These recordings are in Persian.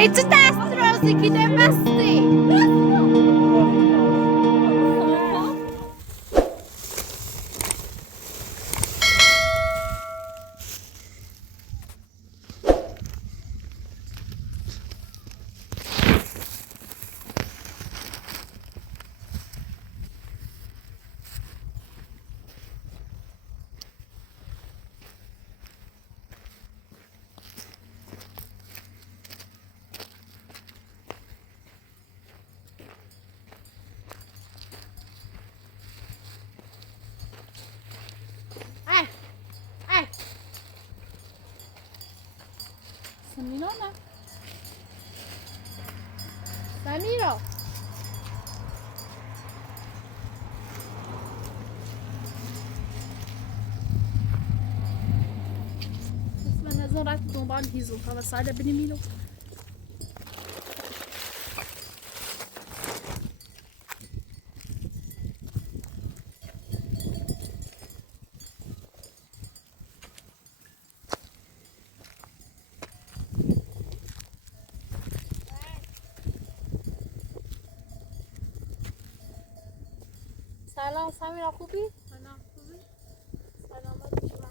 ای تو دست رازی که دمستی سمیرا نه سمیرا اسم نظارت دنبال هیزو تا ساعت بنیمینو سلام سمیرا خوبی؟ سلام خوبی؟ سلامت شما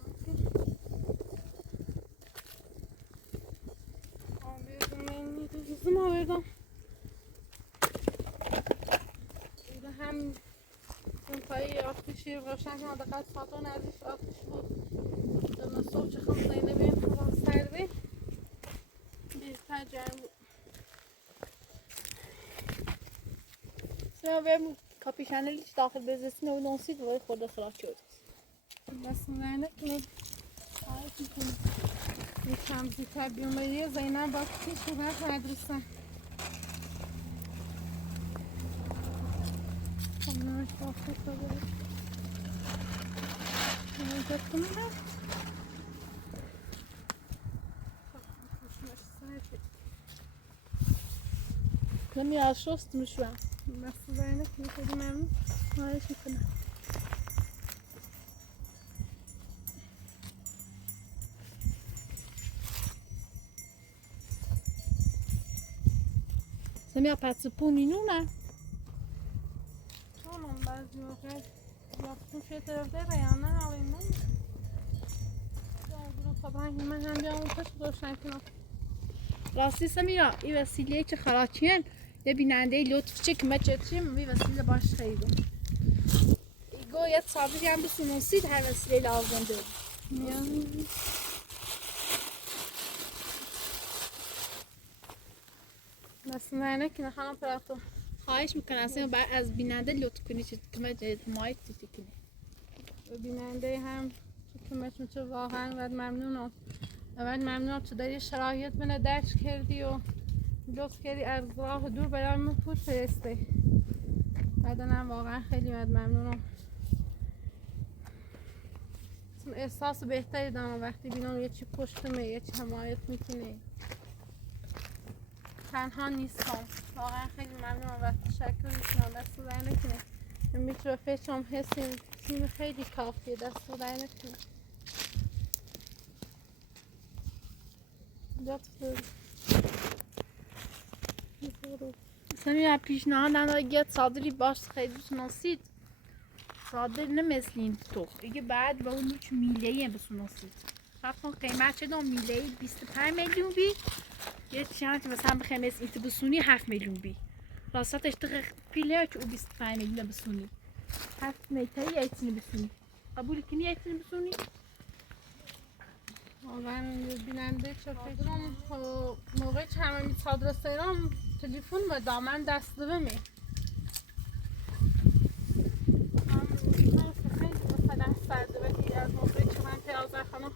Kızım haberden. Burada hem payı ateşi روشن کنم دقت ساعتان ازش آتش بود دم صبح چخم زینبی خواهم سر بی بهتر جنگ بود سمیرا بریم کاپیشنلیش داخل بزرسین و نونسید وای خورده خلاص شد دست زینب کنیم آیت میکنیم یکم زودتر بیومه زینب با پیش رفت مدرسه نمش داخل شده اینجا کنیم سمیرا شست میشوم دست زینب کنیم خیلی ممنون خواهش میکنم سمیرا پتسپونینو نه چونم بعضی موقع وقتی چه طرف داره یا نه حالی نه طبعا من هم بیام اون پشت روشن کنم راستی سمیرا این وسیله که خراچین یه بیننده لطف چه که من چتریم این وسیله باش خیلی ایگو یه صابری هم بسونوسید هر وسیله لازم داری بس نه که نخوام پراتو خواهش میکنم اصلا باید از بیننده لطف کنی که من مایت دیدی کنی بیننده هم که چه واقعا باید ممنونم باید ممنونم تو داری شرایط منو درک کردی و لطف کردی از راه دور برای من پول فرستی بعدنم واقعا خیلی باید ممنونم احساس بهتری دارم وقتی بینم یه چی پشتمه یه چی حمایت میکنه تنها نیستم واقعا خیلی ممنونم و تشکر میکنم دست در نکنه میتونه فکرم حسیم تیم خیلی کافیه دست در نکنه سمیرا پیشنهاد نداره یه صادری باش خیلی بسونوسید صادر نمیسل این تو دیگه بعد به اون هیچ میله‌ای بسونوسید شاید قیمت چه دو میله‌ای 25 میلیون بی یه چند مثلا بخوام مثل این بسونی 7 میلیون بی راستش دقیق پیله که او 25 میلیون بسونی 7 میلیون یه بسونی قبول کنی یه بسونی واقعا بیننده چه فکرم موقعی که همه می صادر سیرام تلفن به دامن دست دومی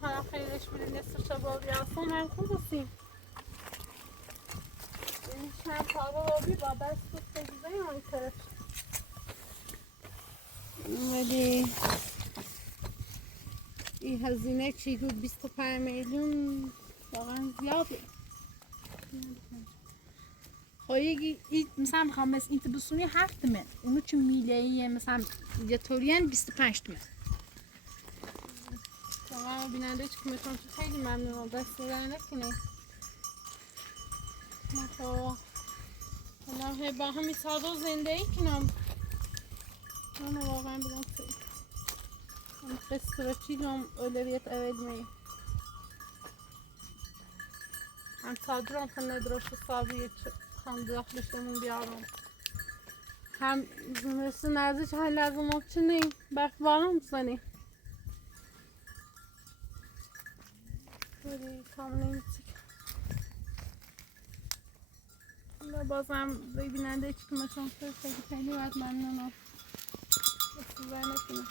خانم خیلیش بیرون نصف شبابی هستم هم خوب هستیم این چند تابه بابی با بست بود بگیزه یا این طرف ولی این هزینه چی بود 25 میلیون واقعا زیاده خواهی مثلا میخوام مثل این تبسونی 7 تومن اونو چون میلهیه مثلا یه طورین 25 تومن واقعا بیننده چی کمیتون تو خیلی ممنونم دست دادن نکنه والله با همین ساده و زنده ای کنم من واقعا بگم خیلی من قصه رو چی هم اولویت اول می هم صادرم کنه درست حسابی خان داخلش دمون بیارم هم مثل نزدیک های لازم چنین بخوانم بزنی ولی کام نمیتونم بازم ببیننده چی که مشان خیلی خیلی باید ممنونم بسیار نکنم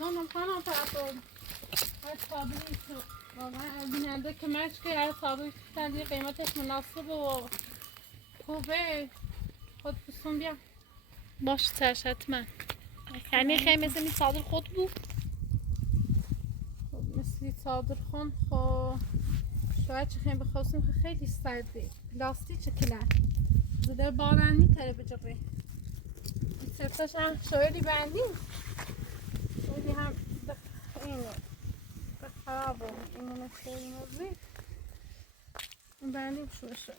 ممنونم خانم فرسون هر صابری شد واقعا بیننده که مشکل هر صابری که قیمتش مناسب و خوبه خود بسون بیا باش چش حتما یعنی خیلی مثل این صادر خود بود مثل صادر خون خب شاید چه خیلی بخواستیم خیلی سرده پلاستیک چکلن زده بارن میتره بجره سرتش هم شایدی بندیم شایدی هم اینو خرابه اینو خیلی مزید بندیم شوشه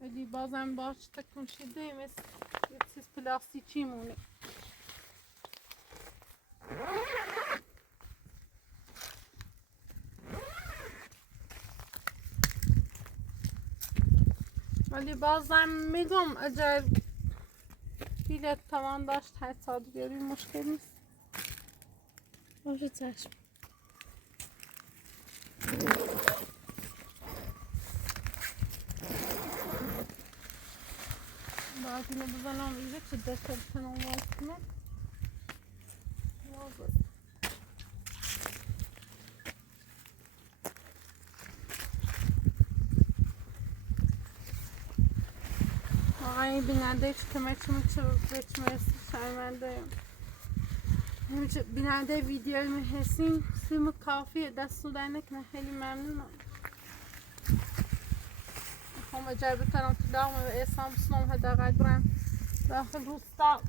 ولی بازم باش تکون شده مثل یه چیز پلاستیکی مونه ولی بازم میگم اگر بیلت تمام داشت هر ساعت بیاری مشکل نیست باشه چشم باید اینو بزنم اینجا چه دسته بکنم باز کنم واقعا این بیننده که چه مرسی شرمنده بیننده ویدیوی محسین سیم کافیه دست در نکنه خیلی ممنونم میخوام اجر بکنم تو داغم و احسان بسنم حداقل برم داخل روستا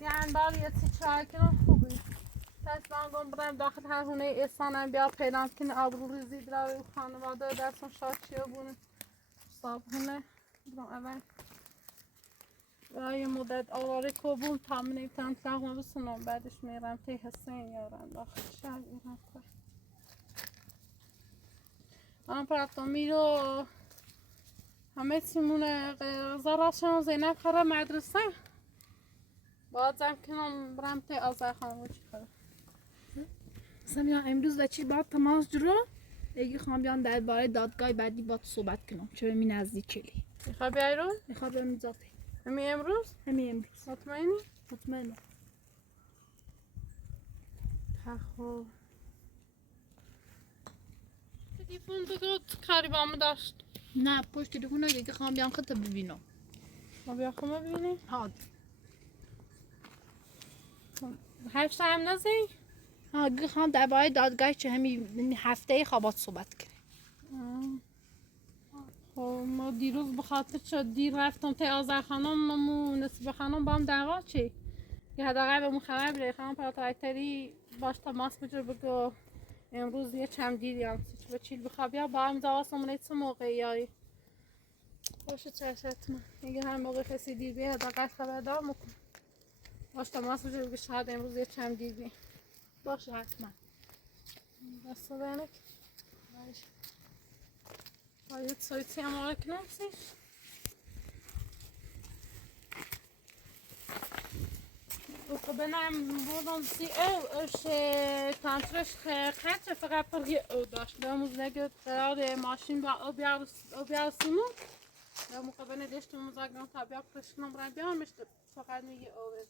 یعنی بار یه 3-4 کیلو خوبی دست بانگم برم داخل هر هونه احسانم بیا پیدام کنه آبرو ریزی دراوی و خانواده دستم شاچیه بونه صابونه برم اول یه مدت آواره کبون تا من نمیتونم تلقمه بسنم بعدش میرم تی حسین یارم داخل شهر ایران کن من پرفتم میرو همه چیمونه زاراشم زینب خرا مدرسه بازم کنم برم تی آزای خانمو چی خرا مثلا امروز و چی باید تماس جلو اگه خواهم بیان درباره دادگاه بعدی باید صحبت کنم چه به می نزدیکلی میخوای بیای رو؟ میخوام برم ذاتی همین امروز؟ همین امروز مطمئنی؟ مطمئنم خب تلفن بگو کاری با همون داشت نه پشت تلفن اگه خواهم بیان خط ببینم ما بیا خب ببینی؟ ها هشت هم نزی؟ اگه خواهم درباره دادگاه چه همین هفته خوابات صحبت کنیم خب ما دیروز بخاطر شد دیر رفتم تا آذر خانم ممو نصیب خانم با هم دعوا چی؟ یه حداقل به مون خبر بده خانم پراتایتری باش تماس بگیر بگو امروز یه چند دیری هم چی به چیل بخواب یا با هم زواستمون ایت موقعی یاری باشه چشت من اگه هر موقع کسی دیر بیه حداقل خبردار مکن باش تماس بگیر بگو شاید امروز یه چند دیر بیه باشه حتما دست بینک باشه باید سویتی هم آره کنم سیش خب بنام بودم سی او تانترش خرچه فقط پر او داشت به موز نگه قرار ماشین با او بیار سیمون یا مقابل دشتم مزاگم طبیعت کشنم برای بیام میشته فقط میگه آویز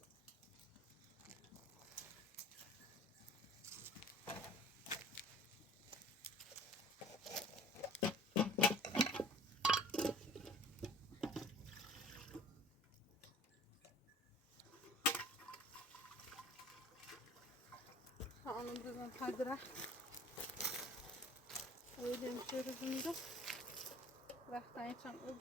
Anam buradan kaydıra. Öyle bir şey rızımda. Bıraktan geçen öyle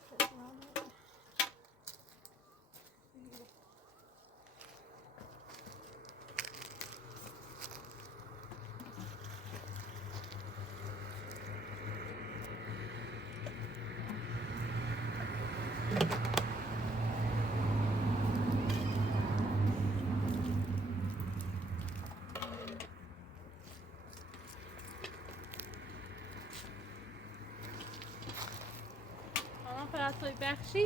پرستوی بخشی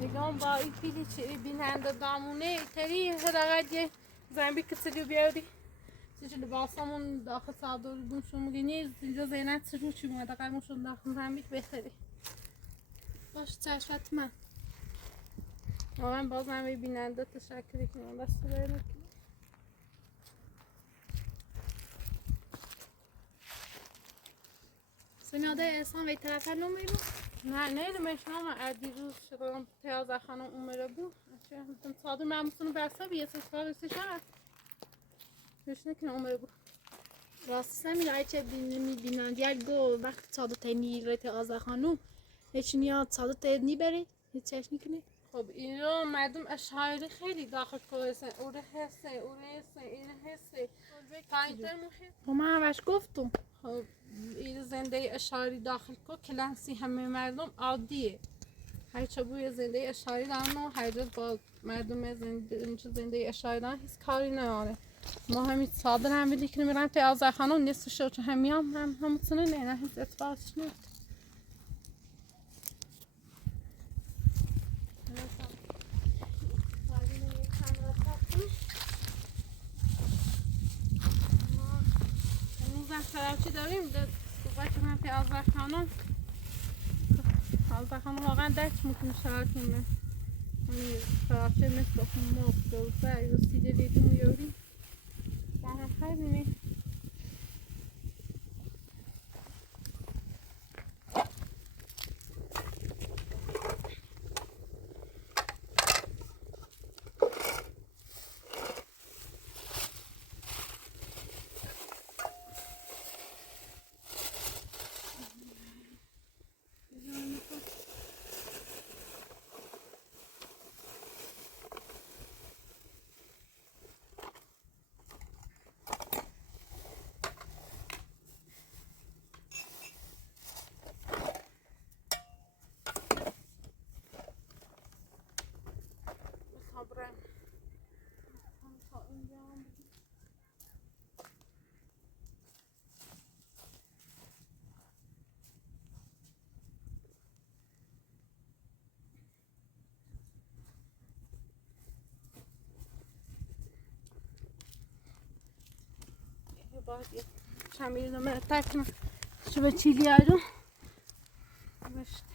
دیگه با این پیلی چی بیننده دامونه تری هرگاه یه زنبی کسری بیاری چیزی لباسمون داخل صادر بونشون میگنی اینجا زینت سرو چی میاد قیمشون داخل زنبی بهتری باش چشمت من من باز هم بیننده تشکری کنم دست بایرد سمیاده احسان و طرفه نمیرو؟ نه من دیروز شدم تیازه خانم اومده بود چون صادر من میتونم برسه بیه سشکار رسیش هست پیش نکنه اومده بود راستی سمیده چه میبینن دیگر گو وقتی صادر تینی رت آزه خانم هیچ نیاد صادر تینی بری؟ هیچ چهش نکنی؟ خب اینو مردم اشعاری خیلی داخل کوهستن اوره حسه این حسه پایینتر مهم خب من همش گفتم خب این زنده اشعاری داخل کو کلانسی همه مردم عادیه هرچه بوی زنده اشعاری دارن و هر جز با مردم زنده اشعاری دارن هیچ کاری نداره ما همین صادر هم بیدی که میرم تا آزای خانم نیست شد چون هم همونسونه نه هیچ اتباعش نیست خرابچی داریم بچه من پی آزبر خانم واقعا درک میکنه شرایطمون خرابچی مثل خمه دوزه و سیده دیدیم و یوری هم خیلی می صبرم باید شمیر نمه تکنم شو به چیلی آیرو بشته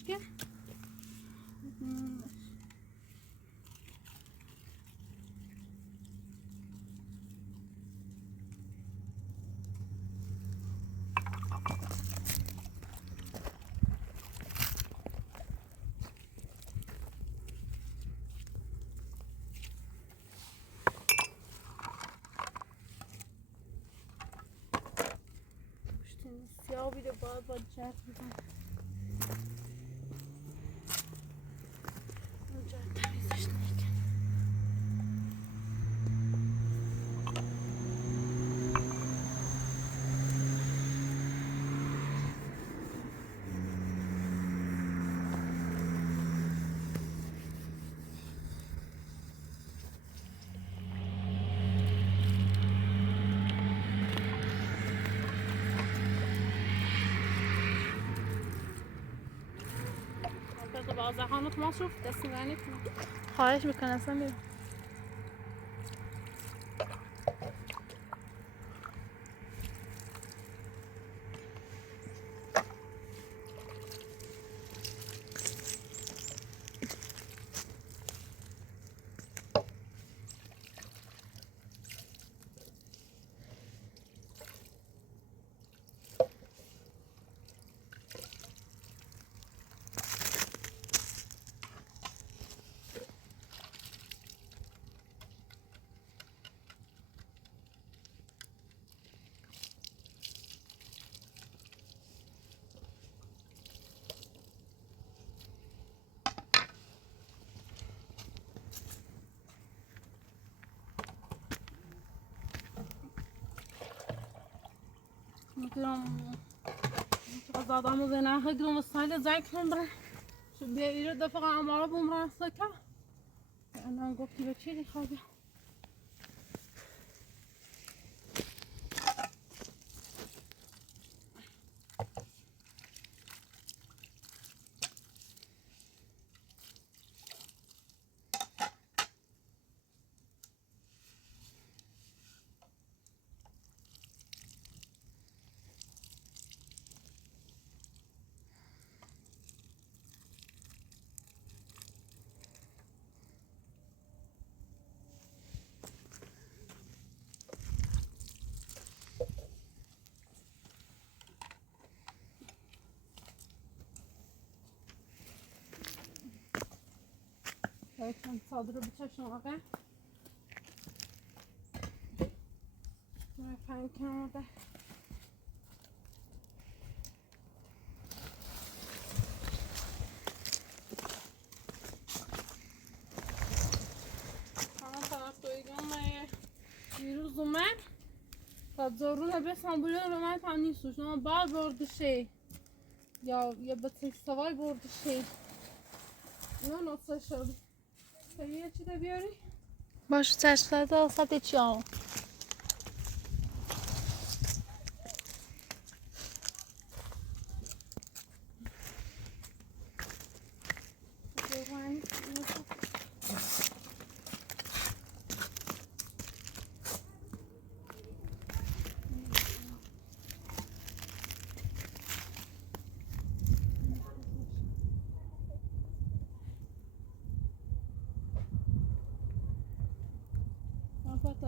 خشکه. سیاه بیده باید با جرد بزن. جرد تمیزش نکن. بازرگانت مصروف دست نکنه. خواهش میکنم اصلا میرم. میگم از آدمو زنه هگرم استایل زایکم بره. شو بیایید دفعه آمارا بوم راسته که. انا گفتی به چی خوابی؟ Sen saldırı bıçakşın aga. Efendim kenarda. Tamam taraf doygun mu? Yürüz Ömer. Tad zoruna besan buluyor Ömer tani suç. Ama bağ bordu şey. Ya batı savay bordu şey. Ne nasıl şöyle. Sayıya çi de بیاری؟ باش چشم ساعت چی آقا؟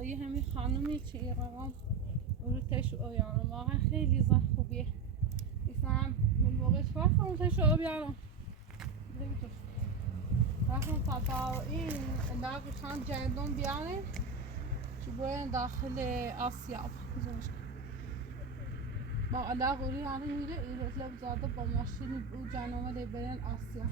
یه همین خانومی چه ایران رو تش اویانم واقعا خیلی زن خوبیه ایسان من موقعش رفتم تش او بیارم رفتم تا این انداز خان جندون بیارم چه باید داخل آسیا با علاقه یعنی میره ایران زاده با ماشین او جنومه برن آسیا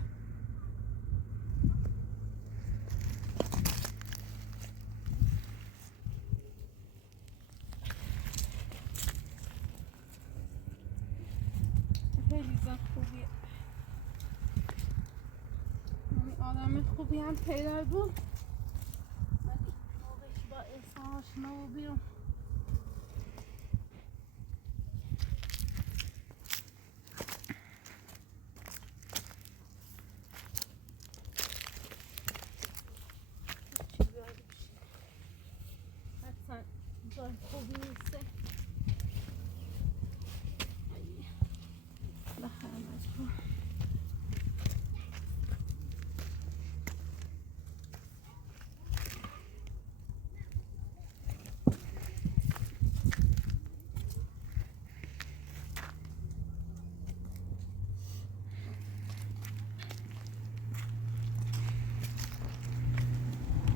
خیلی زن خوبیه آدم خوبی هم پیدا بود ولی موقعش با انسان آشنا و بیرون حتما جای خوبی نیسته بخیر مجبور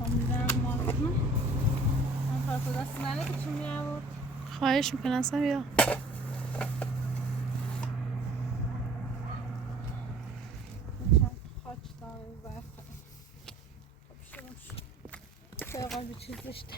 میدم مالتون من پس دست نره که چون می‌آورد خواهش میکنم سمیا. چند خاک داره ظرف خب شروع شد باقی bir çizdi işte.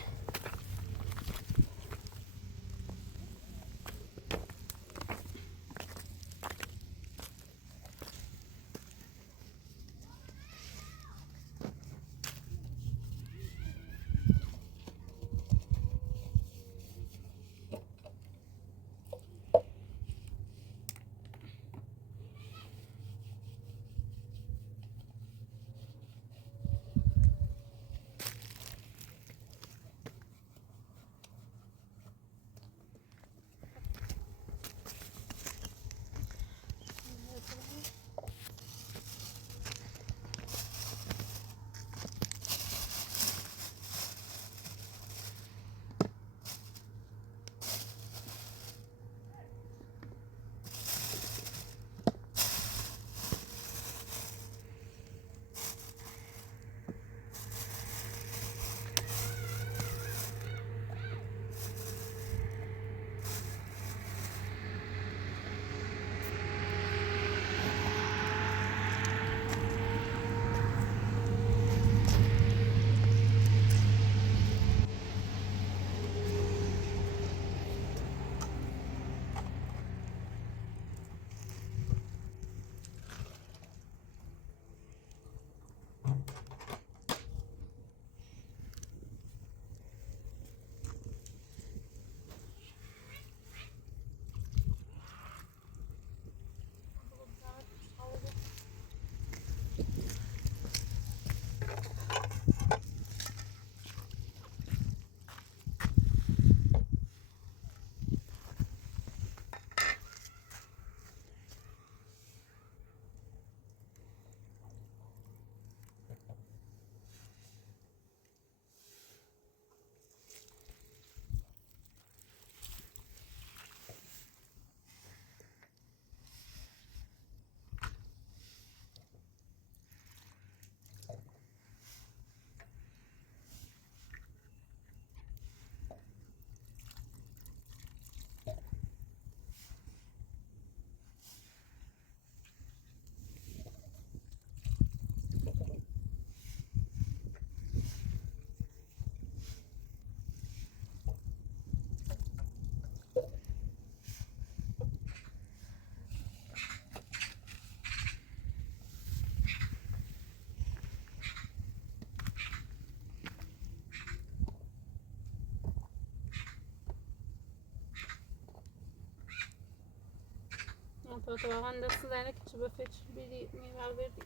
تو واقعا دست زنه که چه به فکر بیدی میوه بردی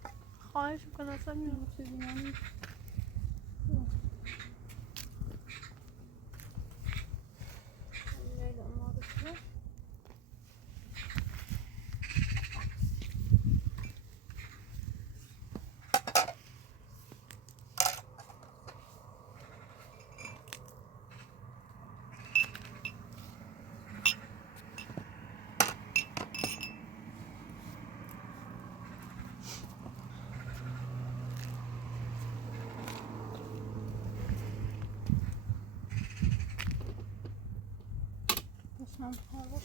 خواهش میکنم سمیا. چیزی نمی Başım ağrır.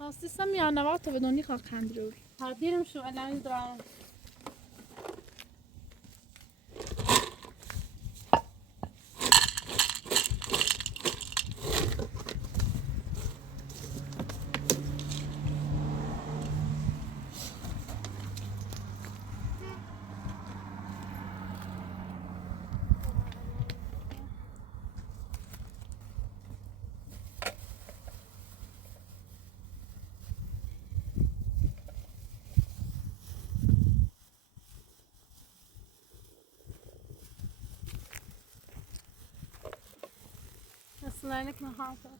راستی سمیا نوات بدونی خاک کندرور. ها دیرم شو الان درام لعنك نهارها.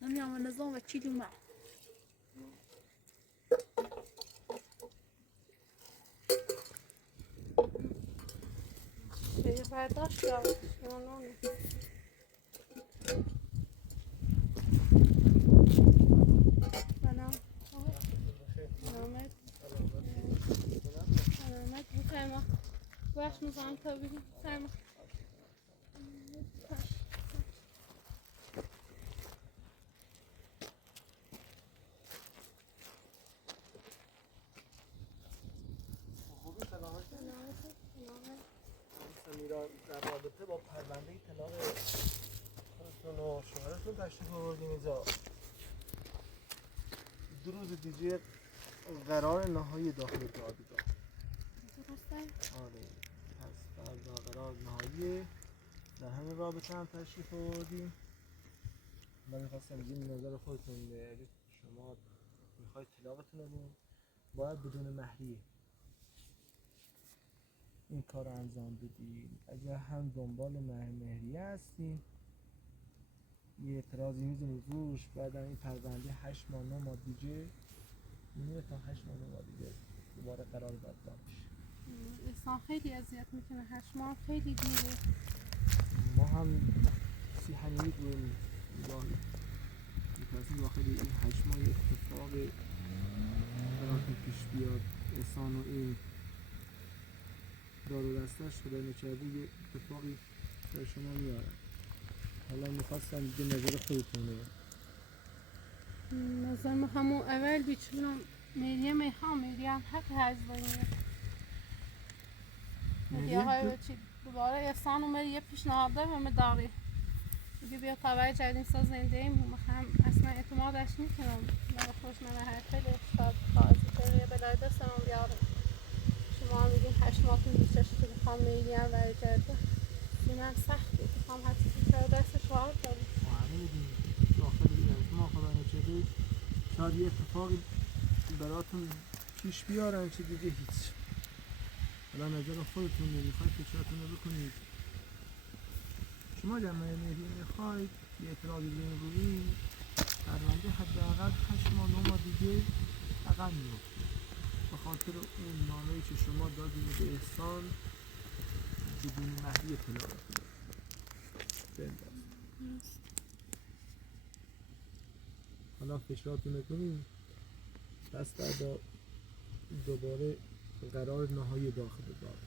سميع ونظام وتشيلي معه. دیگه برداشت شد. سلام. سلامت بفرما. باش میزنم تا بگیم بفرما. سمیرا در رابطه با پرونده طلاق خودتون و شوهرتون تشریف آوردین اینجا. 2 روز دیگه قرار نهایی داخل دادگاه. درسته؟ آره. پس فردا قرار نهایی در همین رابطه هم تشریف آوردیم. من می‌خواستم این نظر خودتون به شما می‌خواید طلاقتون رو باید بدون مهریه این کار رو انجام بدین. اگر هم دنبال مهریه هستین یه اعتراضی میزنید روش، بعد این پرونده 8 ماه 9 ماه دیگه میمونه تا 8 ماه 9 ماه دیگه دوباره قرار دادگاه میشه. انسان خیلی اذیت میکنه. 8 ماه خیلی دیره. ما هم سی همینی دوریم میترسیم داخل این 8 ماه یه اتفاق براتون پیش بیاد. احسان و این دار و دستش خدا نکرده یه اتفاقی در شما میاره. حالا میخواستم دیگه نظر خودتون رو. نظر ما همون اول بیچونم میریه میخوام میریه هم حق هزبانیه میریه های بچی دوباره احسان اومد یه پیشنهاد داره و داری دیگه بیا توجه جدیم سا زنده ایم هم اصلا اعتمادش میکنم من خوش من هر خیلی افتاد خواهدی که بلای دستم بیارم شما هم میگین 8 ماه تون بیشتر که بخوام میریه هم برای کرده من سختی بخوام حتی که دست شوهر دارم داخل این ما خدا نکرده شاید یه اتفاقی براتون پیش بیارن چه دیگه هیچ. حالا نظر خودتون میخواید فکراتون رو بکنید. شما جمعه مهریه میخواید یه اعتراضی بین روی پرونده حداقل 8 ماه 9 ماه دیگه عقب میفته به خاطر اون نامه‌ای که شما دادین به احسان بدون مهریه طلاق بنداز. حالا فکراتون رو کنید پس بعد دوباره قرار نهایی داخل داد.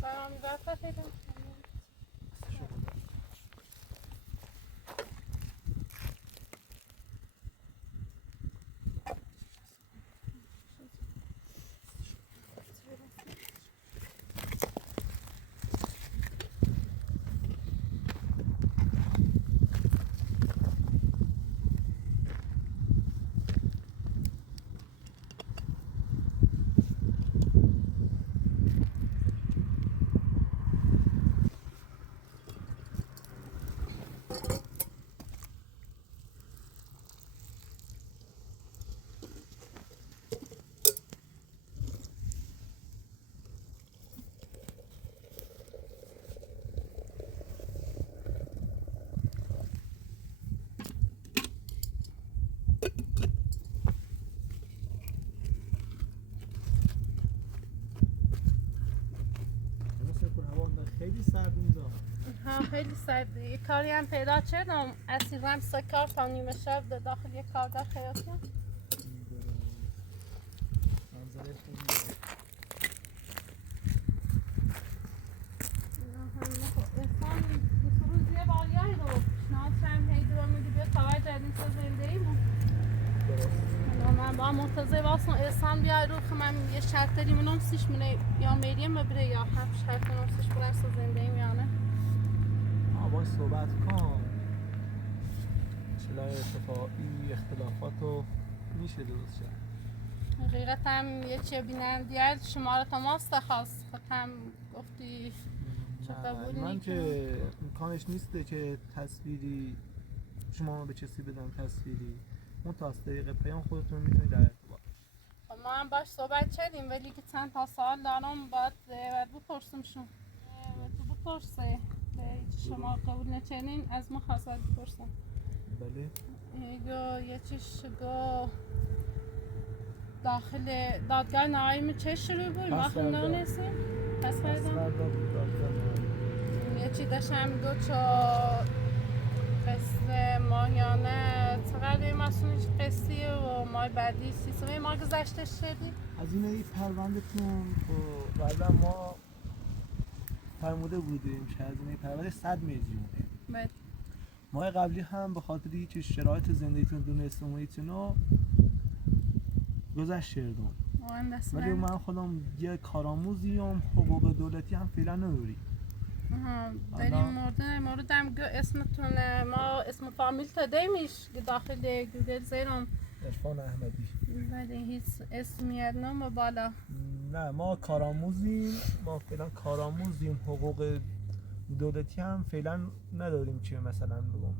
برام دست خیلی خیلی سرده. یه کاری هم پیدا کردم اسیرم 3 کار تا نیمه شب در داخل یک کارگاه خیاطی. منظره خوبیه. انسان دو روز یه بار یایی رو پیشنهاد کردم هی دو میگی بیا خبر جدید تو زندگیمون. من با منتظر واسم انسان بیای رو که من یه شرط داریم اونم سیش منه یا میریم ببره یا هم شرط اونم سیش برای تو زندگیم یا نه. باید صحبت کن چلای اتفاقی اختلافات رو میشه درست شد. حقیقت هم یه چیه بینندیه شماره تماس خواست خودم گفتی چه قبول من نیکنم. که امکانش نیسته که تصویری شما به کسی بدم تصویری اون تا از طریق پیام خودتون میتونید در ارتباط. ما هم باش صحبت کردیم ولی که چند تا سوال دارم باید بپرسمشون. تو بپرسه شما قبول نکنین از ما خواست بپرسم. بله یه چیش گو داخل دادگاه نهایی چه شروع بود؟ ما خونده نیستیم؟ پس فردم؟ یه چی داشتم دو تا قصه ماهیانه چقدر مسئولش قصی و ماه بعدی سیستمه ما گذشته شدی؟ از این ای پروندهتون بعدا ما فرموده بودیم که از این پرونده 100 میلیونه. بله. ماه قبلی هم به خاطر که شرایط زندگیتون دونستم و ایتونو گذشت کردم. ولی من خودم یه کارآموزیم حقوق دولتی هم فعلا نداری. در این مورد هم اسمتون ما اسم فامیل تدیمیش داخل گوگل زیرم عرفان احمدی. ولی هیچ اسمی ادنام بالا. نه ما کارآموزیم، ما فعلا کارآموزیم حقوق دولتی هم فعلا نداریم که مثلا بگم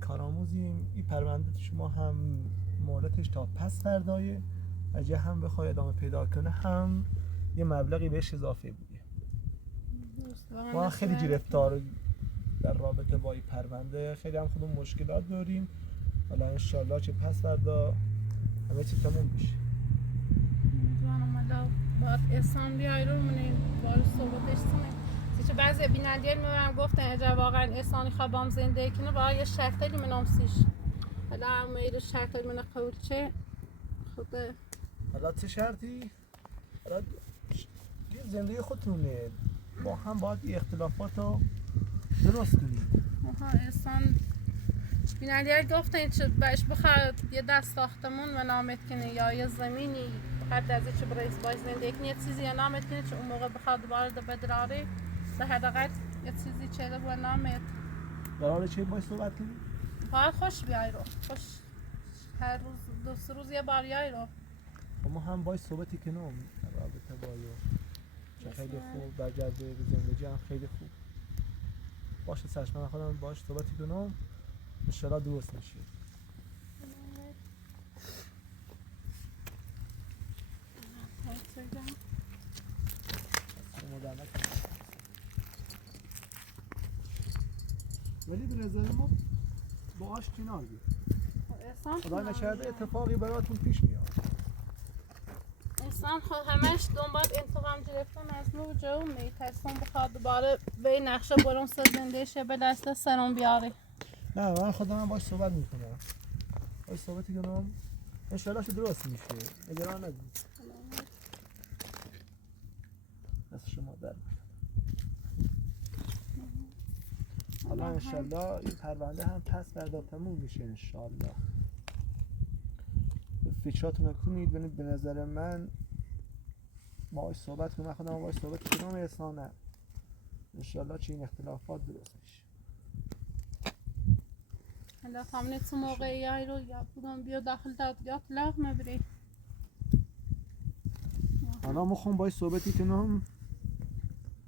کارآموزیم. این پرونده شما هم مهلتش تا پس فردایه اگه هم بخوای ادامه پیدا کنه هم یه مبلغی بهش اضافه بوده. ما خیلی گرفتار در رابطه با این پرونده خیلی هم خودمون مشکلات داریم. حالا انشالله که پس فردا همه چی تموم بشه. میدونم حالا باید احسان بیای رو منیم باید صحبتش کنیم. چه بعضی بیننده میگم گفتن اگر واقعا احسانی خوابم زنده کنه باید یه شرطی منم سیش. حالا هم میره شرطی من قبول چه خوبه. حالا چه شرطی؟ حالا زندگی خودتونه. با هم باید این اختلافات رو درست کنیم. احسان بیننده گفتن چه باش بخواد یه دست ساختمون و نامت کنه یا یه زمینی قد از چه برای زندگی کنه یه چیزی نامت کنه چه اون موقع بخواد وارد بدراری به حداقل یه چیزی چه رو نامت. در حال چه باید صحبت کنیم؟ باید خوش بیای رو خوش هر روز دو سه روز یه بار بیای رو. ما هم باید صحبتی کنیم رابطه با چه خیلی خوب برگرده به زندگی هم خیلی خوب باشه. سرش من خودم باش صحبتی کنم انشالله درست میشه. ولی به نظر ما باهاش کنار بیاد. خدا نکرده اتفاقی براتون پیش میاد. انسان خود همش دنبال انتقام گرفتن از نو جو میترسم بخواد دوباره به نقشه برون زنده شه به دست سرم بیاره. نه من خودم باش صحبت میکنم. باش صحبتی کنم انشالله درست میشه. نگران نباشید. از شما در حالا انشالله این پرونده هم پس فردا تموم میشه انشالله. فکراتون رو کنید به نظر من باهاش صحبت کنم. من خودم باهاش صحبت کنم احسانه انشالله چه این اختلافات درست میشه. حالا فهمید تو موقعی رو یا بودم بیا داخل دادگاه طلاق مبری. حالا میخوام باهاش صحبتی کنم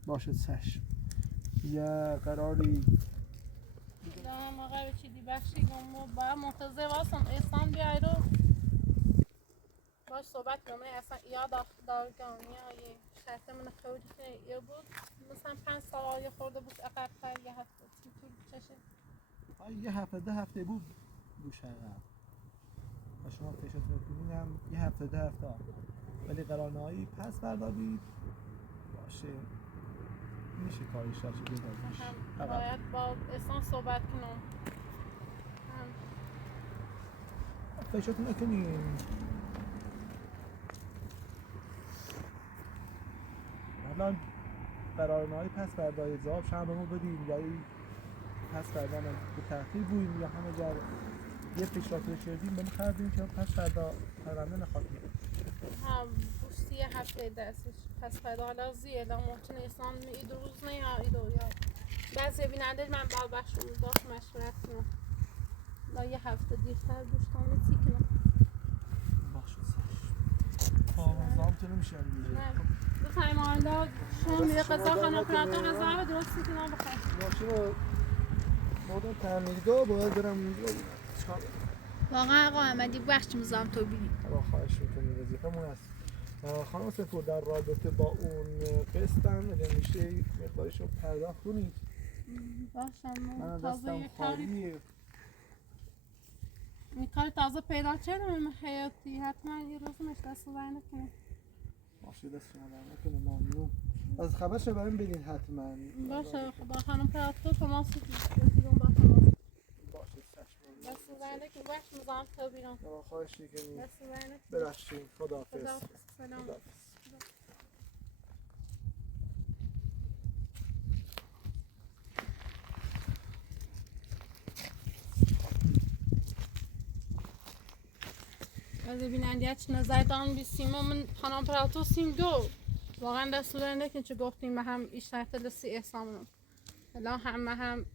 باشه چشم یه قراری دارم موقع چی دی بخشی گم با منتظر واسم احسان بیای رو باش صحبت کنم. اصلا یاد دادگاه یه شرط من خودی که یه بود مثلا 5 سال یه خورده بود عقب‌تر یه هفته چشه یه هفته 2 هفته بود دوش عقب و شما فکراتون کنینم یه هفته 2 هفته ولی قرارنامه‌ای پس فردا بید باشه میشه کارش کرد چه بگذارش هم باید با احسان صحبت کنم. هم فکرتون نکنیم الان قرارنامه‌های پس برداری جواب شما به ما بدین یا این پس بردن به تأخیر بویم یا همه جا یه فکرات رو کردیم به ما کردیم که پس فردا پرونده نخواد هم بوستی هفته دستش پس فردا حالا زیاده ممکنه احسان اید روز نه یا ایدو یا بعضی بیننده من با بخشون داشت مشورت کنم لا یه هفته دیرتر بوشتم سی کنم باشه سرش نظام تو نمیشه دو تایم آنده شما میره قضا خانه پرانتا قضا به درست سی کنم بخواهد ماشین رو مادم تعمیرگاه باید برم اونجا چکار واقعا آقا احمدی بخش میزم تو بینی را خواهش میکنی وظیفمون است خانم سپور در رابطه با اون قسطم اگه میشه مقدارش رو پرداخت کنید باشم من تازه دستم یه کاری خالیه این کار تازه پیدا کردم حیاتی حتما یه روز مش دست بر نکنه باشه دست شما در نکنه ممنون از خبرش بریم بدین حتما باشه با خانم پراتو تماس بگیرم با تماس باشه چشم دست بر نکنه بخش میزم تا بیرون را خواهش میکنی دست بر نکنه برخشیم خداحافظ سلام خداحافظ از بینندیت نظر دارم بیسیم و من خانم پراتو سیم دو واقعا دست بر نکنه چه گفتیم به هم اشترت لسی احسامونم الان همه هم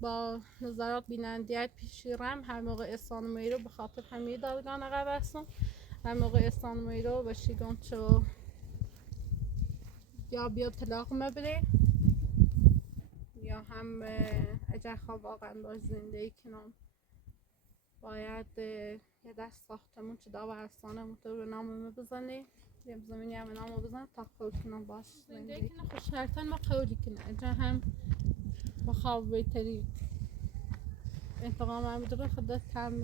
با نظرات بینندیت پیشی رم هر موقع احسانومی رو به خاطر همه دادگان عقب هستم هر موقع احسانومی رو به شیگان چو یا بیا طلاق مبره یا هم اگر خواه واقعا باش زندگی کنم باید یه دست ساختمون چه داو هستانمون تو به ناممه بزنی یه زمینی هم نامو بزن تا قول کنم باش زندگی کنم خوش شرطن ما قولی کنه اجا هم بخواب بیتری انتقام هم بداره خودت کم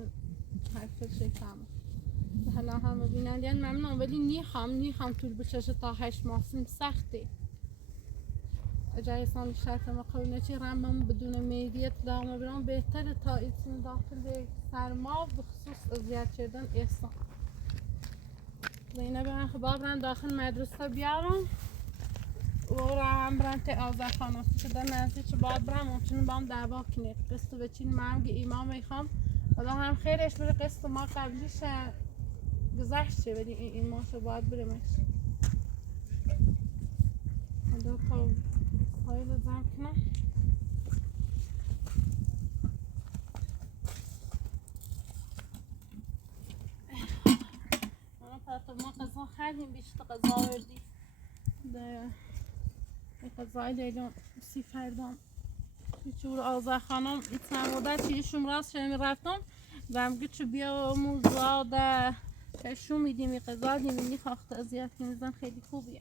حرف شکم حالا هم ببینن ممنون ولی نیخام طول بچشه تا 8 ماه سخته اجا انسان شرط ما قوی نچی رمم بدون میدیت دام برام بهتره تا ایتون داخل سرما بخصوص اذیت کردن احسان زینب من خباب رن داخل مدرسه بیارم و هم برن ته آزرخانه شده نزدیک چه باید برم ممکنه با هم دعوا کنید قسط به چین مرگ ایمان میخوام حالا هم خیرش بره قسط ما قبلیش گذشته ولی این ایمان شو باید بریمش حالا تا خواهی لزم کنم ما قضا خریدیم بیشتر قضا وردی قضای لیلون سی فردام چور آزا خانم این مدت چیشم راست شدیم رفتم و هم گوچو بیا موزاده شو میدیم این قضا دیمینی خاخت اذیت کنیزم خیلی خوبیه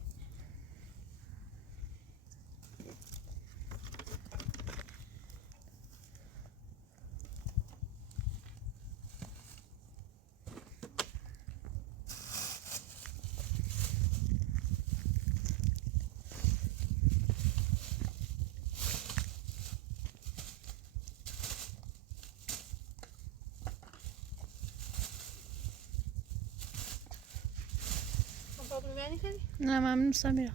نه ممنون سمیرا